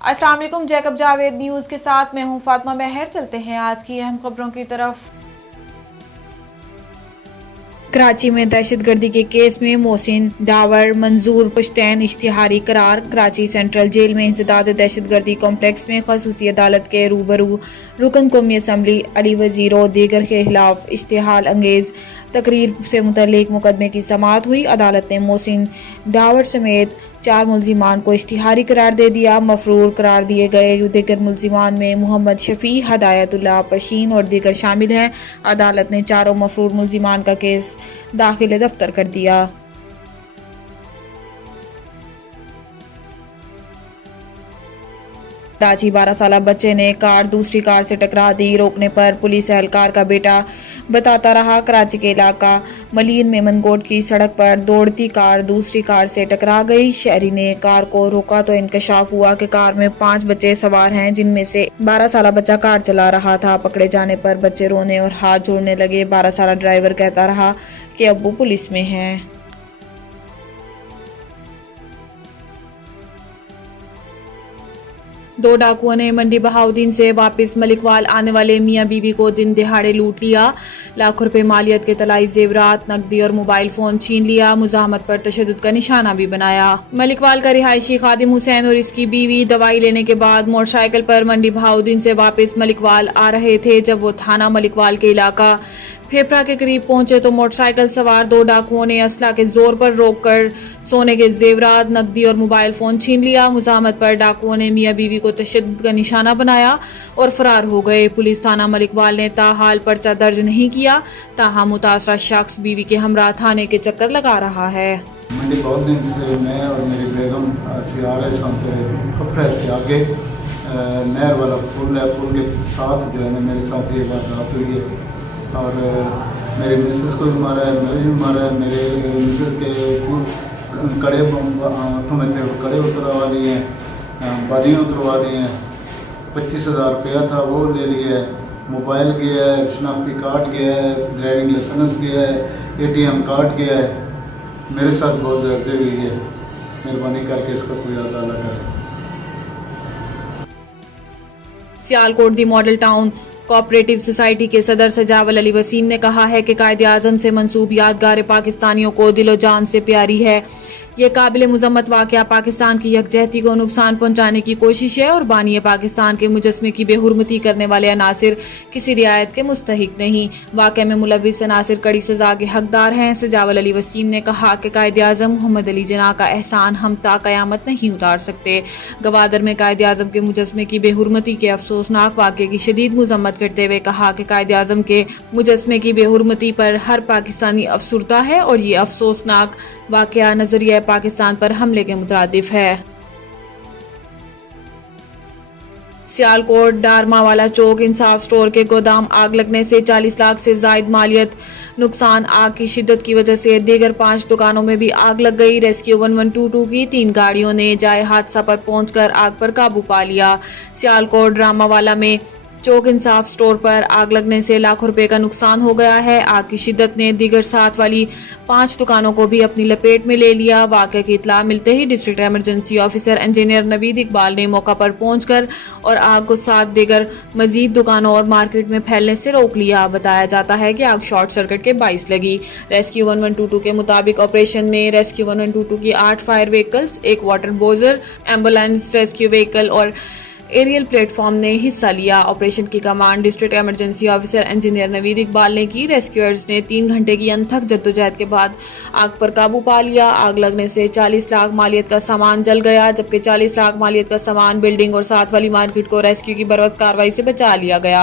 अस्सलाम वालेकुम। Jacob Javed news के साथ मैं हूं फातिमा महर। चलते हैं आज की अहम खबरों की तरफ। कराची में दहशतगर्दी के केस में मोहसिन डावर मंजूर पुश्तैन इश्तिहारी करार। कराची सेंट्रल जेल में इंसदाद दहशतगर्दी कॉम्प्लेक्स में खसूसी अदालत के रूबरू रुकन कौमी असम्बली अली वजीर और दीगर के खिलाफ इश्तिहाल अंगेज तकरीर से मुतल्लिक मुकदमे की समाअत हुई। अदालत ने मोहसिन डावर समेत 4 मुल्जिमान को इश्तिहारी करार दे दिया। मफरूर करार दिए गए दीगर मुल्जिमान में मोहम्मद शफी, हदायतुल्लाह पशीन और दीगर शामिल हैं। अदालत ने चारों मफरूर मुल्जिमान का केस दाखिल दफ्तर कर दिया। कराची 12 साल बच्चे ने कार दूसरी कार से टकरा दी। रोकने पर पुलिस एहलकार का बेटा बताता रहा। कराची के इलाका मलीन में मनगोट की सड़क पर दौड़ती कार दूसरी कार से टकरा गई। शहरी ने कार को रोका तो इंकशाफ हुआ कि कार में 5 बच्चे सवार हैं, जिनमें से 12 साल बच्चा कार चला रहा था। पकड़े जाने पर बच्चे रोने और हाथ जोड़ने लगे। 12 साल ड्राइवर कहता रहा कि अब्बू पुलिस में हैं। 2 डाकुओं ने मंडी बहाउद्दीन से वापस मलिकवाल आने वाले मियां बीवी को दिन दिहाड़े लूट लिया। लाखों रुपए मालियत के तलाई जेवरात, नकदी और मोबाइल फोन छीन लिया। मुजाहमत पर तशद्दुद का निशाना भी बनाया। मलिकवाल का रिहायशी खादिम हुसैन और इसकी बीवी दवाई लेने के बाद मोटरसाइकिल पर मंडी बहाउद्दीन से वापस मलिकवाल आ रहे थे। जब वो थाना मलिकवाल के इलाका फेफड़ा के करीब पहुंचे तो मोटरसाइकिल सवार 2 डाकुओं ने असला के जोर पर रोककर सोने के जेवरात, नकदी और मोबाइल फोन छीन लिया। मुजाहमत पर डाकुओं ने मियां बीवी को तशद्दुद का निशाना बनाया और फरार हो गए। पुलिस थाना मलिकवाल ने ताहाल पर्चा दर्ज नहीं किया। ताहम मुतासरा शख्स बीवी के हमरा थाने के चक्कर लगा रहा है। मंडी बहुत दिन से मैं और मेरी बेगम आ रहे खपड़े से आगे नहर वाला पुल है। पुल के साथ जो है ना मेरे साथ ये बात रात हुई है और मेरे मिसेस को भी मारा है, मेरे भी मारा है। मेरे मिसेस के कड़े हाथों में थे, कड़े उतरवा लिए हैं, बादियाँ उतरवा दी हैं। 25,000 रुपया था वो ले लिया है। मोबाइल गया है, शनाख्ती कार्ड गया है, ड्राइविंग लाइसेंस गया है, ATM कार्ड गया है। मेरे साथ बहुत ज़्यादा हुई है। मेहरबानी करके इसका कोई अजाला करें। सियालकोट दी मॉडल टाउन कोऑपरेटिव सोसाइटी के सदर सजावल अली वसीम ने कहा है कि कायदे आज़म से मंसूब यादगार पाकिस्तानियों को दिलो जान से प्यारी है। यह काबिल मुजम्मत वाक़या पाकिस्तान की यकजहती को नुकसान पहुंचाने की कोशिश है और बानी पाकिस्तान के मुजस्मे की बेहुरमती करने वाले अनासिर किसी रियायत के मुस्तहिक नहीं। वाक़े में मुलविस अनासिर कड़ी सजा के हकदार हैं। सजावल अली वसीम ने कहा कि कायदे आज़म मोहम्मद अली जिन्ना का एहसान हम ता क़यामत नहीं उतार सकते। गवादर में कायदे आज़म के मुजस्मे की बेहुरमती के अफसोसनाक वाक़े की शदीद मुजम्मत करते हुए कहा कि कायदे आज़म के मुजस्मे की बेहुरमती पर हर पाकिस्तानी अफसुरदा है और ये अफसोसनाक वाक़या नजरिया पाकिस्तान पर हमले के मुतरादिफ है। सियालकोट डारमावाला चौक इंसाफ स्टोर के गोदाम आग लगने से 40 लाख से जायद मालियत नुकसान। आग की शिद्दत की वजह से दीगर 5 दुकानों में भी आग लग गई। रेस्क्यू 1122 की 3 गाड़ियों ने जाए हादसा पर पहुंचकर आग पर काबू पा लिया। सियालकोट डारमावाला में चौक इंसाफ स्टोर पर आग लगने से लाखों रुपए का नुकसान हो गया है। आग की शिद्दत ने दीगर साथ वाली 5 दुकानों को भी अपनी लपेट में ले लिया। वाक़े की इत्तला मिलते ही district emergency officer engineer Naveed Iqbal ने मौका पर पहुंचकर और आग को 7 दीगर मजीद दुकानों और मार्केट में फैलने से रोक लिया। बताया जाता है कि आग शॉर्ट सर्किट के बाइस लगी। रेस्क्यू 1122 के मुताबिक ऑपरेशन में रेस्क्यू 1122 की 8 fire vehicles, 1 water bowser, ambulance, rescue vehicle और एरियल प्लेटफॉर्म ने हिस्सा लिया। ऑपरेशन की command district emergency officer engineer Naveed Iqbal ने की। रेस्क्यूअर्स ने 3 घंटे की अनथक जद्दोजहद के बाद आग पर काबू पा लिया। आग लगने से 40 लाख मालियत का सामान जल गया, जबकि 40 लाख मालियत का सामान बिल्डिंग और साथ वाली मार्केट को रेस्क्यू की बरवक्त कार्रवाई से बचा लिया गया।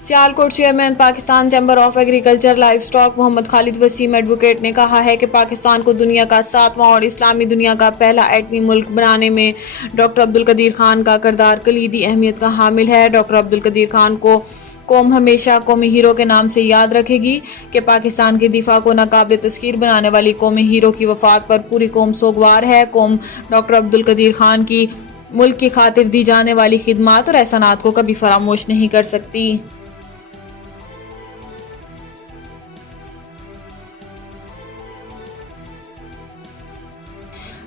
Sialkot chairman Pakistan chamber of agriculture livestock Mohammad Khalid Waseem advocate ने कहा है कि पाकिस्तान को दुनिया का 7वां और इस्लामी दुनिया का पहला एटमी मुल्क बनाने में डॉक्टर अब्दुल कदीर खान का किरदार कलीदी अहमियत का हामिल है। डॉक्टर अब्दुल कदीर खान को कौम हमेशा कौमी हीरो के नाम से याद रखेगी कि पाकिस्तान के दिफा को नाकाबिल तस्कीर बनाने वाली कौमी हीरो की वफात पर पूरी कौम सोगवार है। कौम डॉक्टर अब्दुल कदीर खान की मुल्क की खातिर दी जाने वाली खिदमात और एहसानात को कभी फरामोश नहीं कर सकती।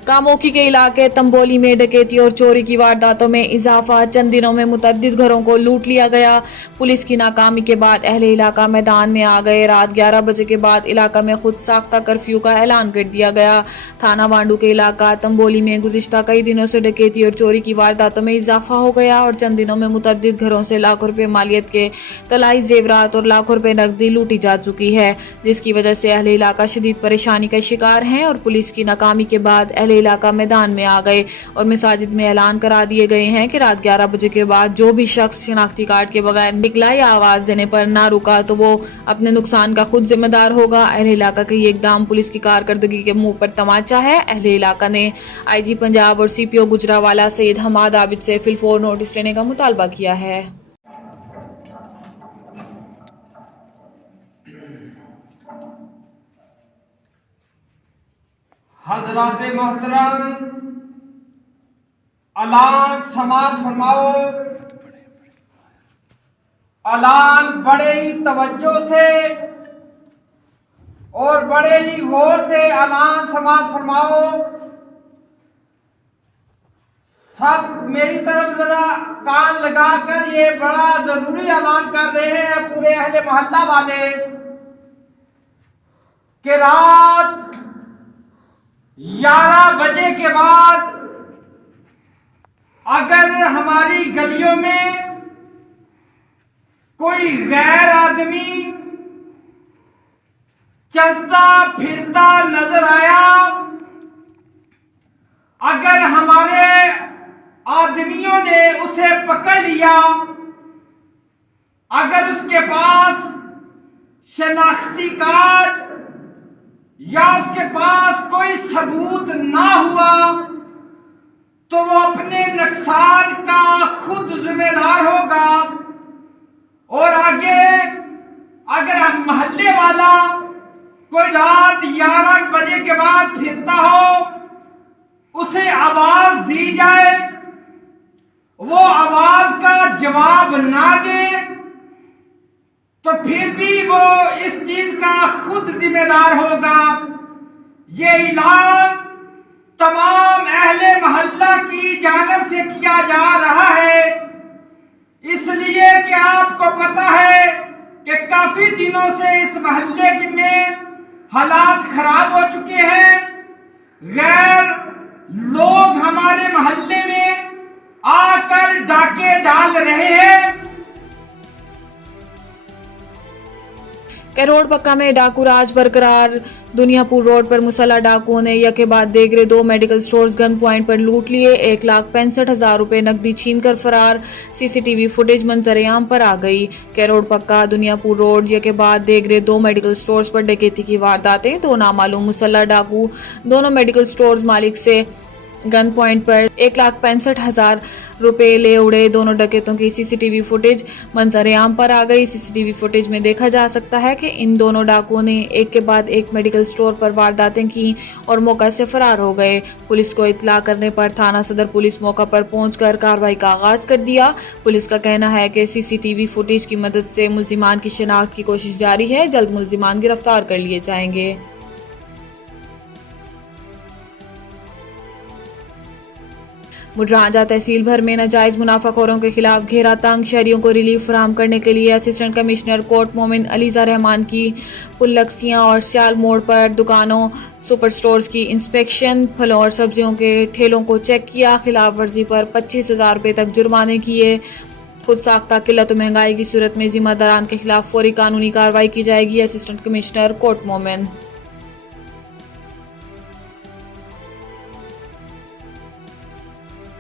कामोकी के इलाके तंबोली में डकैती और चोरी की वारदातों में इजाफा। चंद दिनों में मुतअद्दिद घरों को लूट लिया गया। पुलिस की नाकामी के बाद अहले इलाका मैदान में आ गए। रात 11 बजे के बाद इलाका में खुद साख्ता कर्फ्यू का ऐलान कर दिया गया। थाना वांडू के इलाका तंबोली में गुज़िश्ता कई दिनों से डकैती और चोरी की वारदातों में इजाफा हो गया और चंद दिनों में मुतअद्दिद घरों से लाखों रुपए मालियत के तलाई जेवरात और लाखों रुपए नकदी लूटी जा चुकी है, जिसकी वजह से अहले इलाका शदीद परेशानी का शिकार हैं और पुलिस की नाकामी के बाद अहले इलाका मैदान में आ गए और मसाजिद में ऐलान करा दिए गए हैं कि रात 11 बजे के बाद जो भी शख्स शिनाख्ती कार्ड के बगैर निकला या आवाज देने पर ना रुका तो वो अपने नुकसान का खुद जिम्मेदार होगा। अहले इलाका का ये इकदाम पुलिस की कारकर्दगी के मुंह पर तमाचा है। अहले इलाका ने IG पंजाब और CPO गुजरावाला सैयद हमाद आबिद से फिलफौर नोटिस लेने का मुतालबा किया है। हजरात मोहतरम, अलान समात फरमाओ। अलान बड़े ही तवज्जो से और बड़े ही गौर से अलान समात फरमाओ। सब मेरी तरफ जरा कान लगाकर ये बड़ा जरूरी ऐलान कर रहे हैं पूरे अहले मोहल्ला वाले कि रात 11 बजे के बाद अगर हमारी गलियों में कोई गैर आदमी चलता फिरता नजर आया, अगर हमारे आदमियों ने उसे पकड़ लिया, अगर उसके पास शनाख्ती कार्ड या उसके पास कोई सबूत ना हुआ तो वो अपने नुकसान का खुद जिम्मेदार होगा। और आगे अगर हम मोहल्ले वाला कोई रात 11 बजे के बाद फिरता हो, उसे आवाज दी जाए, वो आवाज का जवाब ना दे तो फिर भी वो इस चीज का खुद जिम्मेदार होगा। ये ऐलान तमाम अहले मोहल्ला की जानिब से किया जा रहा है, इसलिए कि आपको पता है कि काफी दिनों से इस मोहल्ले में हालात खराब हो चुके हैं। गैर लोग हमारे मोहल्ले में आकर डाके डाल रहे हैं। कैरोड़ पक्का में डाकू राज बरकरार। दुनियापुर रोड पर मुसल्लह डाकुओं ने यके बाद देगरे 2 मेडिकल स्टोर्स गन पॉइंट पर लूट लिए। 1,65,000 रुपए नकदी छीन कर फरार। CCTV फुटेज मंजरेआम पर आ गई। कैरोड़ पक्का दुनियापुर रोड यके बाद देगरे 2 मेडिकल स्टोर्स पर डकैती की वारदातें। 2 नामालूम मुसल्लह डाकू दोनों मेडिकल स्टोर्स मालिक से गन पॉइंट पर 1,65,000 रुपए ले उड़े। दोनों डकैतों की CCTV फुटेज मंजरेआम पर आ गई। CCTV फुटेज में देखा जा सकता है कि इन दोनों डाकुओं ने एक के बाद एक मेडिकल स्टोर पर वारदातें की और मौका से फरार हो गए। पुलिस को इत्तला करने पर थाना सदर पुलिस मौका पर पहुंचकर कार्रवाई का आगाज कर दिया। पुलिस का कहना है कि CCTV फुटेज की मदद से मुल्जिमान की शिनाख्त की कोशिश जारी है। जल्द मुल्जिमान गिरफ्तार कर लिए जाएंगे। मुडरांजा तहसील भर में नाजायज मुनाफाखोरों के खिलाफ घेरा तंग। शहरियों को रिलीफ फराहम करने के लिए असिस्टेंट कमिश्नर कोर्ट मोमिन अलीजा रहमान की पुल्लक्सियां और सियाल मोड़ पर दुकानों सुपर स्टोर्स की इंस्पेक्शन। फलों और सब्जियों के ठेलों को चेक किया। खिलाफ वर्जी पर 25,000 रुपए तक जुर्माने किए। खुद साख्ता किल्लत महंगाई की सूरत में जिम्मेदारान के खिलाफ फौरी कानूनी कार्रवाई की जाएगी। असिस्टेंट कमिश्नर कोर्ट मोमिन।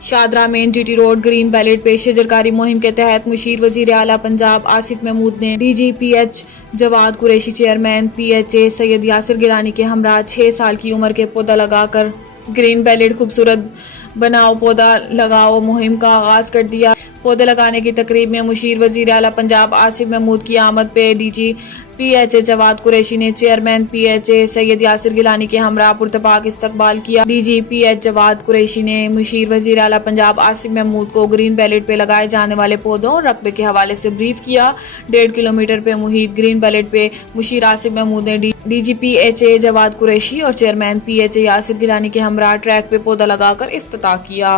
शादरा में GT रोड ग्रीन बैलेट पे शजरकारी मुहिम के तहत मुशीर वजीर आला पंजाब आसिफ महमूद ने DGPH Jawad Qureshi chairman PHA Syed Yasir Gilani के हमरा 6 साल की उम्र के पौधा लगाकर ग्रीन बैलेट खूबसूरत बनाओ पौधा लगाओ मुहिम का आगाज कर दिया। पौधे लगाने की तकरीब में मुशीर वजीर आला पंजाब आसिफ महमूद की आमद पे डीजी PHA जवाद कुरैशी ने चेयरमैन PHA सैयद यासिर गिलानी के हमरा पुरतपाक इस्तकबाल किया। DG PH जवाद कुरैशी ने मुशीर वजीर आला पंजाब आसिफ महमूद को ग्रीन बेलेट पे लगाए जाने वाले पौधों और रकबे के हवाले से ब्रीफ किया। 1.5 किलोमीटर पे मुहित ग्रीन बेलेट पे मुशीर आसिफ महमूद ने DG PHA जवाद कुरैशी और चेयरमैन PHA यासिर गिलानी के हमरा ट्रैक पे पौधा लगाकर इफ्तिताह किया।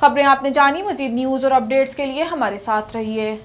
खबरें आपने जानी, मजीद न्यूज़ और अपडेट्स के लिए हमारे साथ रहिए।